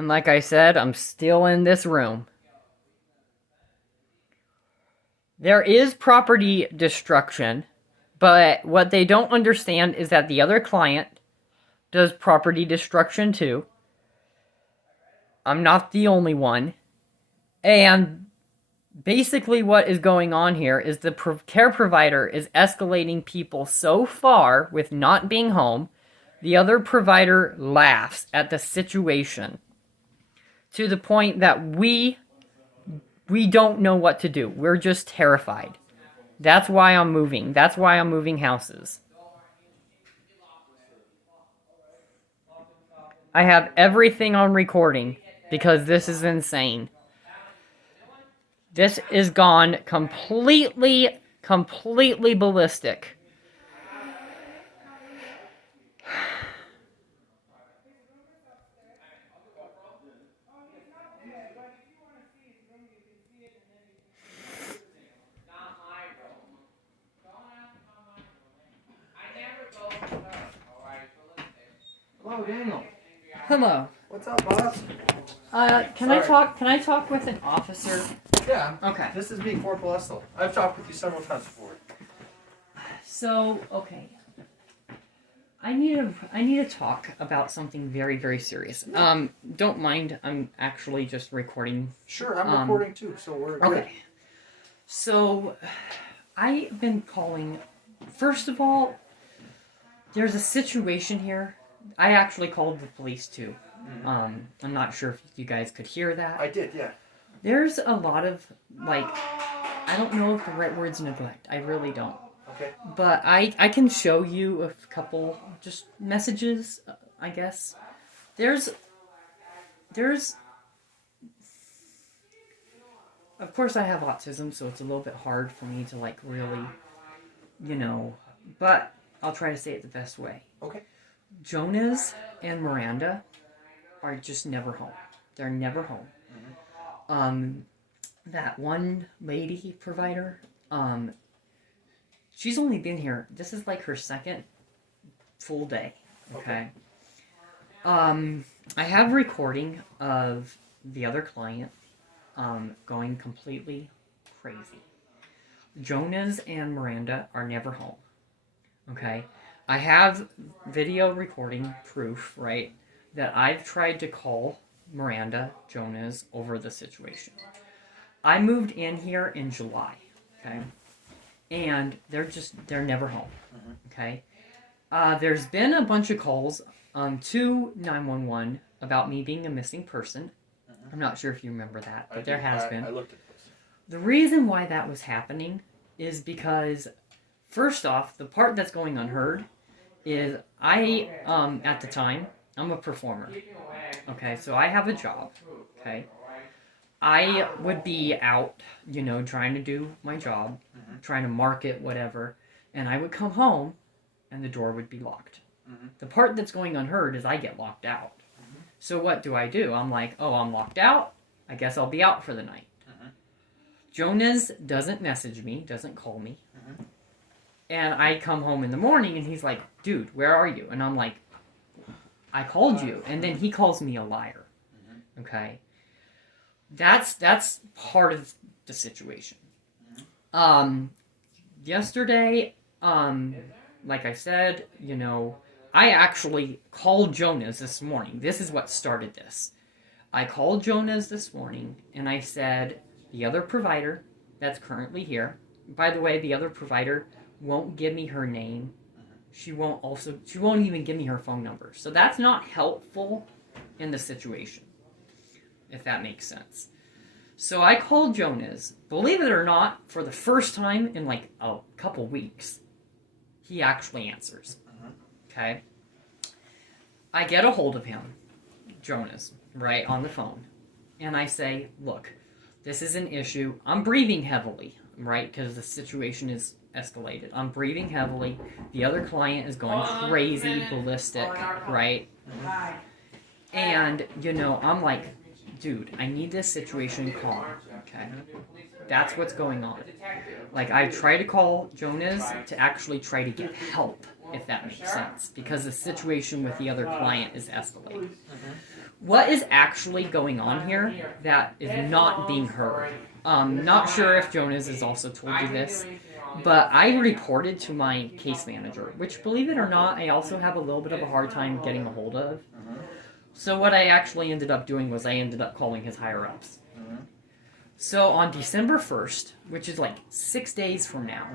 And like I said, I'm still in this room. There is property destruction, but what they don't understand is that the other client does property destruction too. I'm not the only one. And basically what is going on here is the care provider is escalating people so far with not being home, the other provider laughs at the situation to the point that we don't know what to do. We're just terrified. That's why I'm moving. That's why I'm moving houses. I have everything on recording because this is insane. This is gone completely ballistic. Hello, Daniel. Hello. What's up, boss? Can I talk with an officer? Yeah. Okay. This is me, Corporal Estel. I've talked with you several times before. So, okay. I need to talk about something very serious. Don't mind. I'm actually just recording. Sure, I'm recording too, so we're good. Okay. So, I've been calling. First of all, there's a situation here. I actually called the police too. I'm not sure if you guys could hear that. I did, yeah. There's a lot of, like, I don't know if the right word's neglect. I really don't. Okay. But I can show you a couple just messages, I guess. There's of course I have autism, so it's a little bit hard for me to like really, but I'll try to say it the best way. Okay. Jonas and Miranda are just never home. They're never home. Mm-hmm. That one lady provider, she's only been here. This is like her second full day. Okay. I have recording of the other client going completely crazy. Jonas and Miranda are never home. Okay. I have video recording proof, right, that I've tried to call Miranda, Jonas over the situation. I moved in here in July. Okay. And they're never home. Okay. There's been a bunch of calls to 911 about me being a missing person. I'm not sure if you remember that, but there has been. I looked at this. The reason why that was happening is because, first off, the part that's going unheard is I, at the time, I'm a performer. Okay, so I have a job. Okay. I would be out, trying to do my job, trying to market, whatever, and I would come home and the door would be locked. The part that's going unheard is I get locked out. So what do? I'm like, oh, I'm locked out. I guess I'll be out for the night. Jonas doesn't message me, doesn't call me. And I come home in the morning and he's like, dude, where are you? And I'm like, I called you. And then he calls me a liar. Okay. That's part of the situation. Yesterday, like I said, I actually called Jonas this morning. This is what started this. I called Jonas this morning and I said, the other provider that's currently here, by the way, the other provider won't give me her name. She won't even give me her phone number. So that's not helpful in the situation, if that makes sense. So I called Jonas. Believe it or not, for the first time in like a couple weeks, he actually answers. Okay? I get a hold of him, Jonas, right, on the phone. And I say, look, this is an issue. I'm breathing heavily, right, because the situation is escalated. I'm breathing heavily. The other client is going crazy, ballistic, right? And, I'm like, dude, I need this situation calm, okay? That's what's going on. Like, I try to call Jonas to actually try to get help, if that makes sense, because the situation with the other client is escalating. what is actually going on here that is not being heard. Not sure if Jonas has also told you this, but I reported to my case manager, which, believe it or not, I also have a little bit of a hard time getting a hold of. So what I actually ended up doing was I ended up calling his higher-ups. So on December 1st, which is like 6 days from now,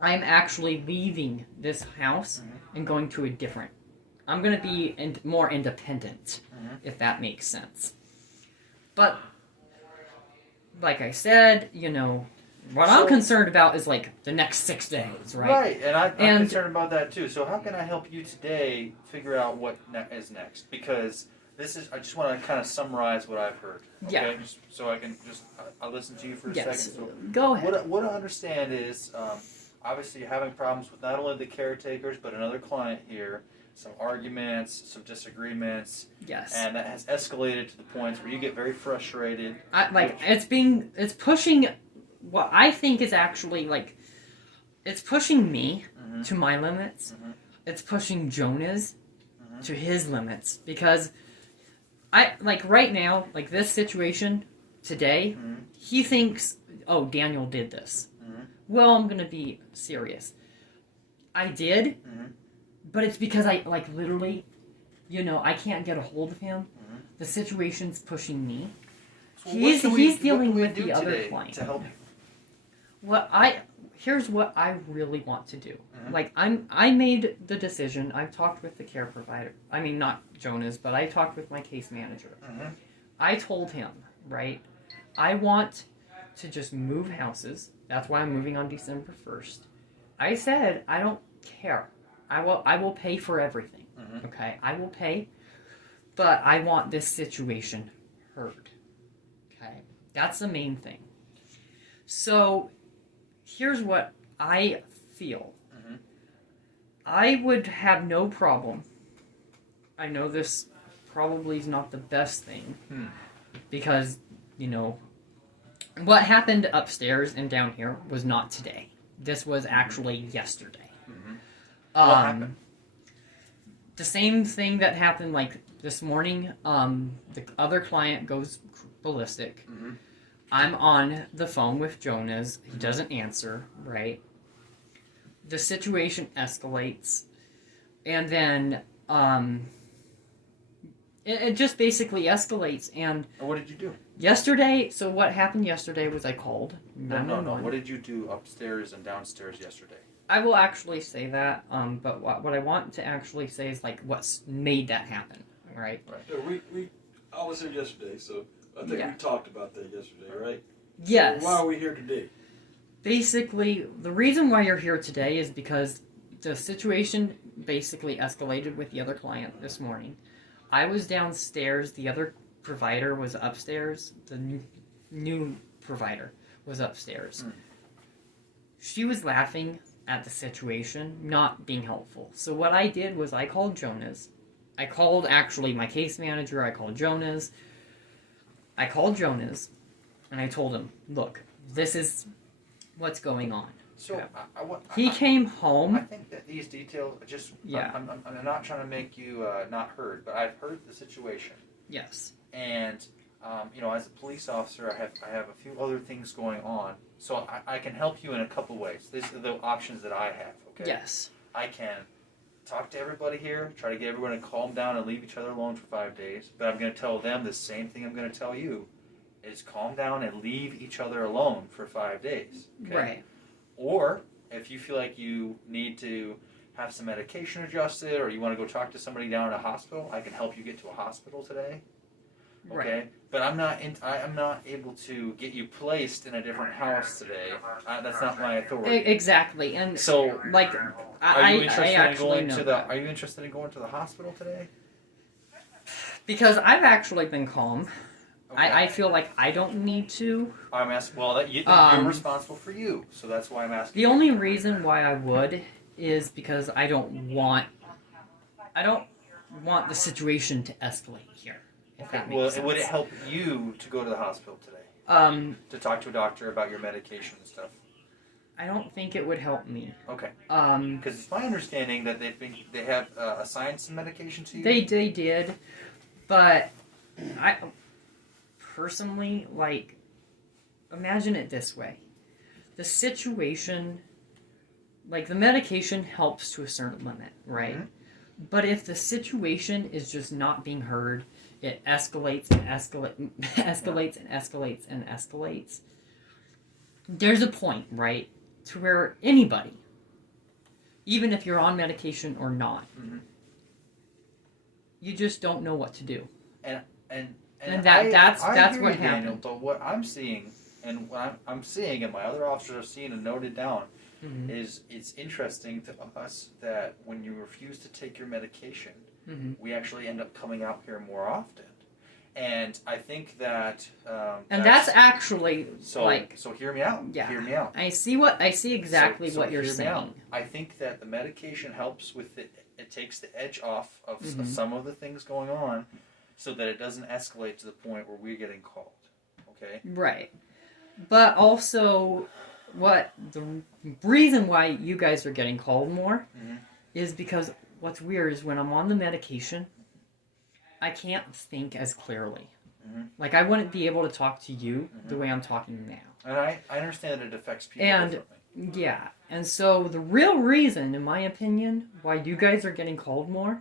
I'm actually leaving this house and going to a different. I'm going to be more independent, if that makes sense. But, like I said, what I'm concerned about is like the next 6 days, right? Right, and I'm concerned about that too. So how can I help you today figure out what is next? Because I just want to kind of summarize what I've heard. Okay? Yeah. Just so I can I'll listen to you for a second. So go ahead. What I understand is, obviously you're having problems with not only the caretakers, but another client here. Some arguments, some disagreements. Yes. And that has escalated to the point where you get very frustrated. It's pushing what I think is actually it's pushing me to my limits. It's pushing Jonas to his limits, because right now, this situation today, he thinks, oh, Daniel did this. Well, I'm gonna be serious. I did, but it's because I literally, I can't get a hold of him. The situation's pushing me. So he's dealing with the other client. To help you. Here's what I really want to do. I made the decision. I've talked with the care provider. I mean, not Jonas, but I talked with my case manager. I told him, right, I want to just move houses. That's why I'm moving on December 1st. I said, I don't care. I will pay for everything. Okay? I will pay, but I want this situation heard. Okay? That's the main thing. So, here's what I feel. I would have no problem. I know this probably is not the best thing, because, what happened upstairs and down here was not today. This was actually yesterday. What happened? The same thing that happened this morning. The other client goes ballistic. I'm on the phone with Jonas. He doesn't answer, right? The situation escalates. And then, it just basically escalates. And what did you do? So what happened yesterday was I called 911. No. What did you do upstairs and downstairs yesterday? I will actually say that, but what I want to actually say is what's made that happen, right? Yeah, I was here yesterday, so I think we talked about that yesterday, right? Yes. So why are we here today? Basically, the reason why you're here today is because the situation basically escalated with the other client this morning. I was downstairs, the other provider was upstairs, the new provider was upstairs. She was laughing at the situation, not being helpful. So what I did was I called Jonas. I called actually my case manager, I called Jonas. And I told him, look, this is what's going on. So he came home. I think that these details I'm not trying to make you not heard, but I've heard the situation. Yes. And as a police officer, I have a few other things going on, so I can help you in a couple ways. These are the options that I have. Okay. Yes. I can talk to everybody here, try to get everyone to calm down and leave each other alone for 5 days. But I'm going to tell them the same thing I'm going to tell you, is calm down and leave each other alone for 5 days. Okay? Right. Or if you feel like you need to have some medication adjusted, or you want to go talk to somebody down at a hospital, I can help you get to a hospital today. Okay, right. But I'm not able to get you placed in a different house today. That's not my authority. Exactly, and so are you interested in going to the hospital today? Because I've actually been calm. Okay. I feel like I don't need to. I'm asking. Well, you're responsible for you, so that's why I'm asking. The only reason why I would is because I don't want the situation to escalate here. If that makes sense. Would it help you to go to the hospital today? To talk to a doctor about your medication and stuff? I don't think it would help me. Okay. Because it's my understanding that they have assigned some medication to you. They did, but I personally, like, imagine it this way. The situation, like, the medication helps to a certain limit, right? Mm-hmm. But if the situation is just not being heard, it escalates and escalates and escalates and escalates. There's a point, right, to where anybody, even if you're on medication or not, Mm-hmm. you just don't know what to do. And that's hear what you, Daniel, happened. but what I'm seeing and what I'm seeing and my other officers have seen and noted down Mm-hmm. is it's interesting to us that when you refuse to take your medication, Mm-hmm. we actually end up coming out here more often. And I think that And that's actually so. like, So hear me out. yeah. Hear me out. I see exactly So what you're hear me out. saying. I think that the medication helps with it. It takes the edge off of Mhm. some of the things going on, so that it doesn't escalate to the point where we're getting called. Okay. Right. But also, what the reason why you guys are getting called more Mhm. is because what's weird is when I'm on the medication, I can't think as clearly. Mhm. Like, I wouldn't be able to talk to you the Mhm. way I'm talking now. And I understand that it affects people And differently. yeah, and so the real reason, in my opinion, why you guys are getting called more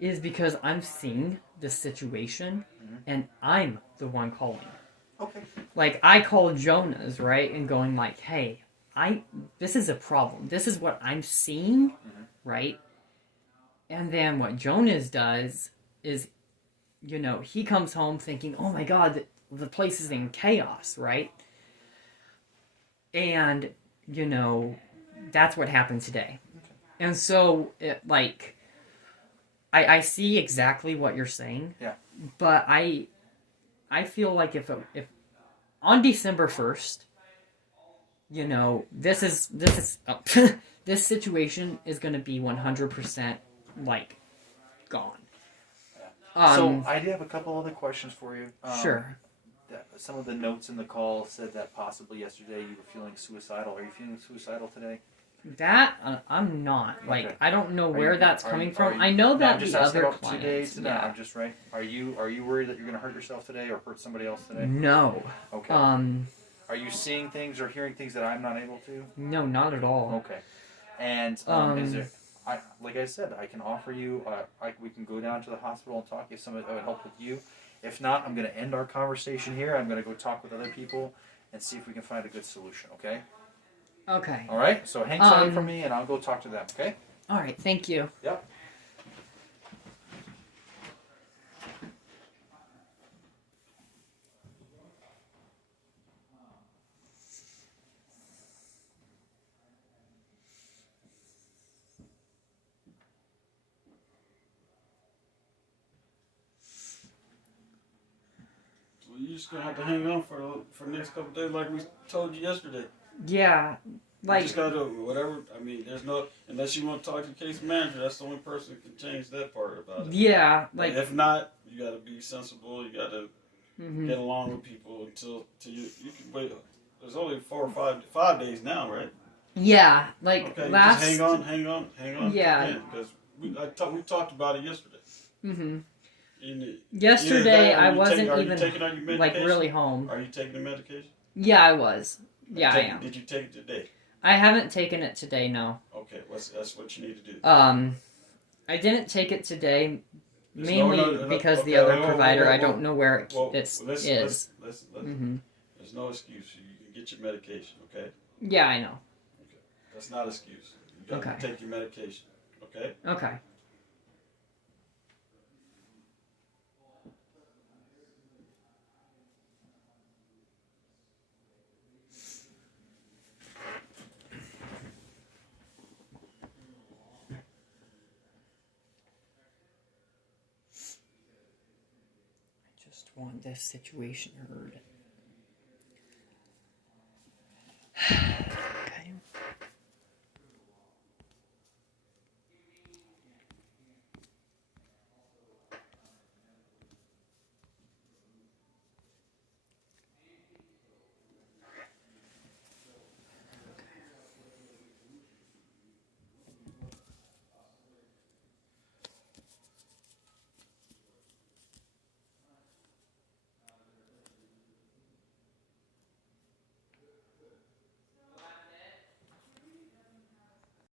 is because I'm seeing the situation and I'm the one calling. Okay. Like, I called Jonas, right, and going like, hey, this is a problem. This is what I'm seeing, right? And then what Jonas does is, he comes home thinking, oh my god, the place is in chaos, right? And, that's what happened today. And so, I see exactly what you're saying. Yeah. But I feel like if on December 1st, this is this situation is going to be 100% like gone. So I do have a couple other questions for you. Sure. Some of the notes in the call said that possibly yesterday you were feeling suicidal. Are you feeling suicidal today? That I'm not. Like, Okay. I don't know where that's coming from. I No, know that I'm just the asking other about today. clients. Today, I'm just right. Are you worried that you're going to hurt yourself today or hurt somebody else today? No. Okay. Are you seeing things or hearing things that I'm not able to? No, not at all. Okay. And is there? Like I said, I can offer you. We can go down to the hospital and talk if somebody that would help with you. If not, I'm going to end our conversation here. I'm going to go talk with other people and see if we can find a good solution. Okay. Okay. All right. So hang tight for me, and I'll go talk to them. Okay. All right. Thank you. Yep. Well, you're just gonna have to hang on for the next couple of days, like we told you yesterday. Yeah. You Like, just gotta do whatever. I mean, there's no unless you want to talk to the case manager. That's the only person who can change that part about it. yeah. But Like, if not, you gotta be sensible. You gotta mhm. get along with people until you can wait. There's only 5 days now, right? Yeah. Like, Okay, last. just hang on. Yeah. Because we talked about it yesterday. Mhm. Either Yesterday, that or I you wasn't are you even taking out your medication? like really home. Are you taking the medication? Yeah, I was. Yeah, I am. Did you take it today? I haven't taken it today. No. Okay, that's what you need to do. I didn't take it today, There's mainly because the other provider, I don't know where it is. Listen. Mm-hmm. There's no excuse. You can get your medication, okay? Yeah, I know. Okay. That's not an excuse. You got to Okay. take your medication, okay? Okay. I just want this situation heard.